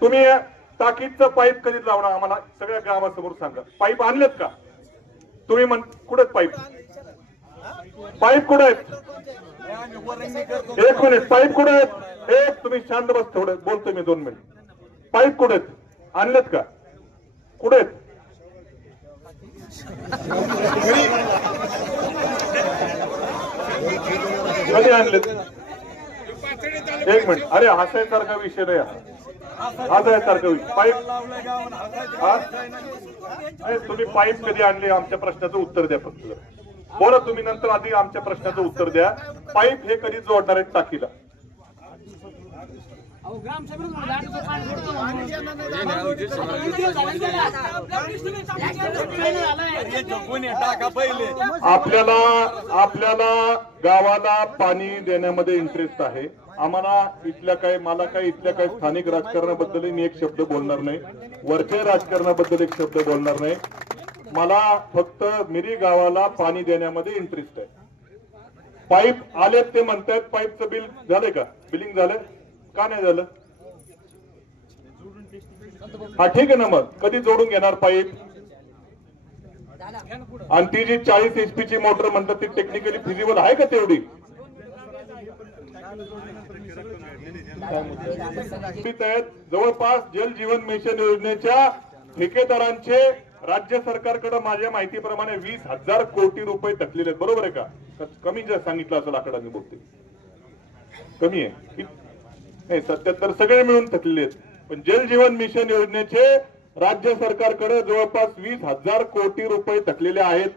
तुम्ही टाकीचं पाईप कधी लावणार आम्हाला सगळ्या गावासमोर सांगा. पाईप आणलेत का तुम्ही? कुठे पाईप कुठे आहेत? एक मिनिट, पाईप कुठे आहेत? एक तुम्ही शांत बस, थोडं बोलतो मी 2 मिनिट. पाईप कुठे आहेत? आणलेत का? कुठे आहेत? कधी आणलेत? एक मिनिट. अरे हसायसारखा विषय नाही हसायसारखा विषय. पाईप तुम्ही पाईप कधी आणले? आमच्या प्रश्नाचं उत्तर द्या फक्त. बोला तुम्ही, नंतर आधी आमच्या प्रश्नाचं उत्तर द्या. पाईप हे कधी जोडणार आहेत टाकीला? आपल्याला गावाला पाणी देण्यामध्ये इंटरेस्ट आहे. आम्हाला मला काय इथल्या काय स्थानिक राजकारणाबद्दल मी एक शब्द बोलणार नाही, वरच्या राजकारणाबद्दल एक शब्द बोलणार नाही. मला फक्त मिरी गावाला पाणी देण्यामध्ये इंटरेस्ट आहे. पाईप आलेत ते म्हणतात. पाईपचं बिल झालंय का? बिलिंग झालंय का? नाही झालं? हा ठीक आहे ना, मग कधी जोडून घेणार पाईप? आणि ती जी 40 HP ची मोटर म्हणतात ती टेक्निकली फिजिबल आहे का तेवढी? जवळपास जल जीवन मिशन योजनेच्या ठेकेदारांचे राज्य सरकारकडे माझ्या माहितीप्रमाणे 20,000 कोटी रुपये थकलेले आहेत. बरोबर आहे का? कमी जर सांगितलं असेल आकडा मी बोलते, कमी आहे नाही, 77 सगळे मिळून थकलेले आहेत. पण जल जीवन मिशन योजनेचे राज्य सरकारकडे जवळपास 20,000 कोटी रुपये थकलेले आहेत.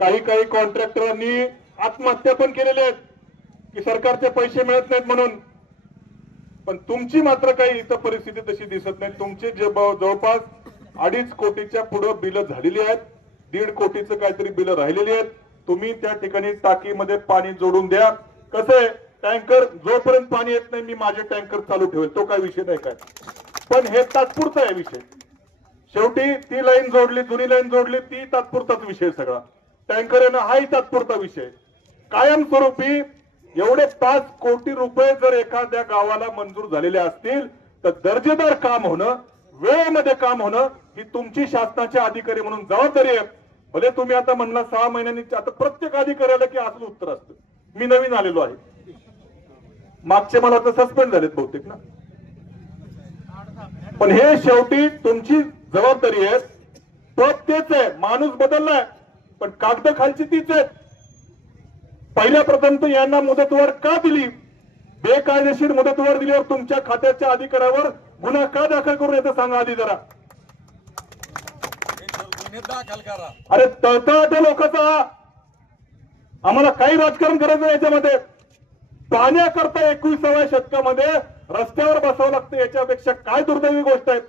काही कॉन्ट्रॅक्टरांनी आत्महत्या पण केलेल्या आहेत की सरकारचे पैसे मिळत नाहीत म्हणून. पण तुमची मात्र काही इथं परिस्थिती तशी दिसत नाही. तुमचे जवळपास 2.5 कोटीच्या पुढे बिल झालेली आहेत, 1.5 कोटीचं काहीतरी बिल राहिलेली आहेत. तुम्ही त्या ठिकाणी टाकीमध्ये पाणी जोडून द्या. कसं आहे, टँकर जोपर्यंत पाणी येत नाही मी माझे टँकर चालू ठेवेल, तो काय विषय नाही काय. पण हे तात्पुरता आहे विषय. शेवटी ती लाईन जोडली, जुनी लाईन जोडली, ती तात्पुरताच विषय सगळा. टँकर येणं हाही तात्पुरता विषय. कायमस्वरूपी एवढे 5 कोटी रुपये जर एखाद्या गावाला मंजूर झालेले असतील तर दर्जेदार काम होणं, वेळेमध्ये काम होणं ही तुमची शासनाच्या अधिकारी म्हणून जबाबदारी आहे. भले तुम्ही आता म्हणला 6 महिन्यांनी, आता प्रत्येक अधिकाऱ्याला की असंच उत्तर असतं. मी नवीन आलेलो आहे, मागचे मला आता सस्पेंड झालेत बहुतेक ना. पण हे शेवटी तुमची जबाबदारी आहे. पद तेच आहे, माणूस बदललाय पण कागद खालची तीच आहेत. पहिल्या प्रथम तर यांना मुदतवाढ का दिली? बेकायदेशीर मुदतवाढ दिल्यावर तुमच्या खात्याच्या अधिकाऱ्यावर गुन्हा का दाखल करून येतं सांगा आधी जरा. अरे तळतळाट लोकांचा. आम्हाला काही राजकारण करायचं नाही याच्यामध्ये. पाण्याकरता 21व्या शतकामध्ये रस्त्यावर बसावं लागतं, याच्यापेक्षा काय दुर्दैवी गोष्ट आहे?